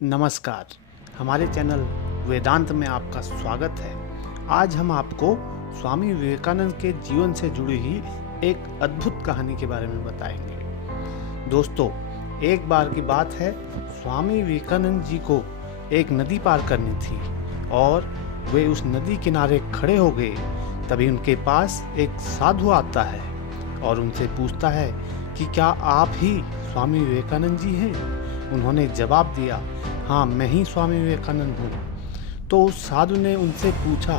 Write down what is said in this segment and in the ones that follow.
नमस्कार। हमारे चैनल वेदांत में आपका स्वागत है। आज हम आपको स्वामी विवेकानंद के जीवन से जुड़ी ही एक अद्भुत कहानी के बारे में बताएंगे। दोस्तों, एक बार की बात है, स्वामी विवेकानंद जी को एक नदी पार करनी थी और वे उस नदी किनारे खड़े हो गए। तभी उनके पास एक साधु आता है और उनसे पूछता है कि क्या आप ही स्वामी विवेकानंद जी हैं? उन्होंने जवाब दिया, हाँ, मैं ही स्वामी विवेकानंद हूँ। तो उस साधु ने उनसे पूछा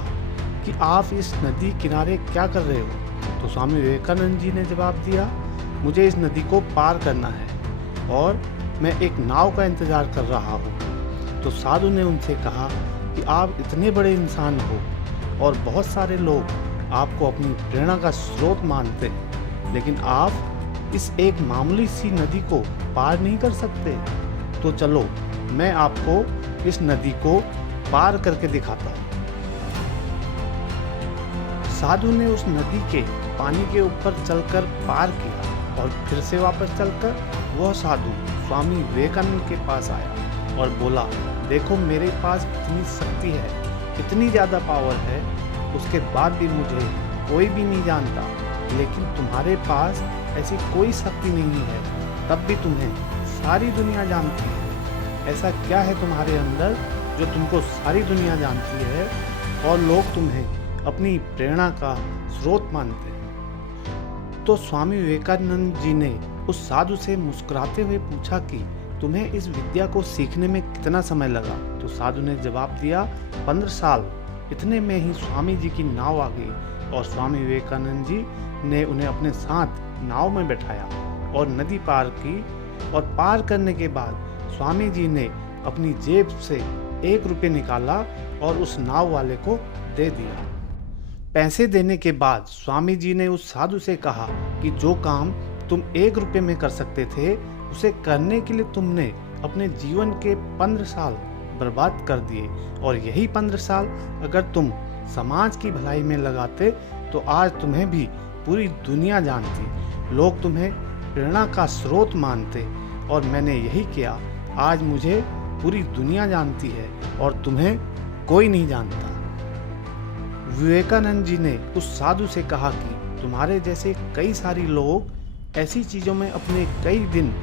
कि आप इस नदी किनारे क्या कर रहे हो? तो स्वामी विवेकानंद जी ने जवाब दिया, मुझे इस नदी को पार करना है और मैं एक नाव का इंतज़ार कर रहा हूँ। तो साधु ने उनसे कहा कि आप इतने बड़े इंसान हो और बहुत सारे लोग आपको अपनी प्रेरणा का स्रोत मानते हैं, लेकिन आप इस एक मामूली सी नदी को पार नहीं कर सकते। तो चलो, मैं आपको इस नदी को पार करके दिखाता हूँ। साधु ने उस नदी के पानी के ऊपर चलकर पार किया और फिर से वापस चलकर वह साधु स्वामी विवेकानंद के पास आया और बोला, देखो, मेरे पास इतनी शक्ति है, इतनी ज़्यादा पावर है, उसके बाद भी मुझे कोई भी नहीं जानता, लेकिन तुम्हारे पास ऐसी कोई शक्ति नहीं है, तब भी तुम्हें सारी दुनिया जानती है। ऐसा क्या है तुम्हारे अंदर जो तुमको सारी दुनिया जानती है और लोग तुम्हें अपनी प्रेरणा का स्रोत मानते हैं? तो स्वामी विवेकानंद जी ने उस साधु से मुस्कुराते हुए पूछा कि तुम्हें इस विद्या को सीखने में कितना समय लगा? तो साधु ने जवाब दिया, 15 साल। इतने में ही स्वामी जी की नाव आ गई और स्वामी विवेकानंद जी ने उन्हें अपने साथ नाव में बैठाया और नदी पार की। और पार करने के बाद स्वामी जी ने अपनी जेब से 1 रुपये निकाला और उस नाव वाले को दे दिया। पैसे देने के बाद स्वामी जी ने उस साधु से कहा कि जो काम तुम 1 रुपये में कर सकते थे, उसे करने के लिए तुमने अपने जीवन के 15 साल बर्बाद कर दिए, और यही 15 साल अगर तुम समाज की भलाई में लगाते तो आज तुम्हें भी पूरी दुनिया जानती, लोग तुम्हें प्रेरणा का स्रोत मानते। और मैंने यही किया, आज मुझे पूरी दुनिया जानती है और तुम्हें कोई नहीं जानता। विवेकानंद जी ने उस साधु से कहा कि तुम्हारे जैसे कई सारे लोग ऐसी चीज़ों में अपने कई दिन,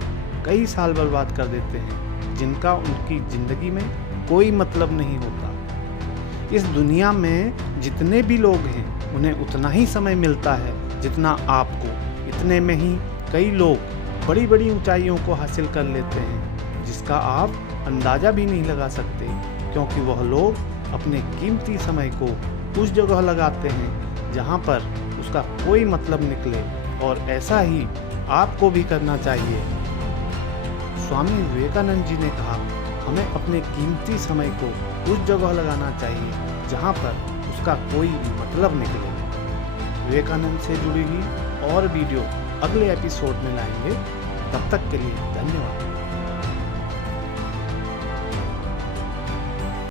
कई साल बर्बाद कर देते हैं जिनका उनकी ज़िंदगी में कोई मतलब नहीं होता। इस दुनिया में जितने भी लोग हैं, उन्हें उतना ही समय मिलता है जितना आपको। इतने में ही कई लोग बड़ी बड़ी ऊंचाइयों को हासिल कर लेते हैं जिसका आप अंदाज़ा भी नहीं लगा सकते, क्योंकि वह लोग अपने कीमती समय को उस जगह लगाते हैं जहां पर उसका कोई मतलब निकले, और ऐसा ही आपको भी करना चाहिए। स्वामी विवेकानंद जी ने कहा, हमें अपने कीमती समय को उस जगह लगाना चाहिए जहां पर उसका कोई मतलब निकले। विवेकानंद से जुड़ी हुई और वीडियो अगले एपिसोड में लाएंगे। तब तक के लिए धन्यवाद।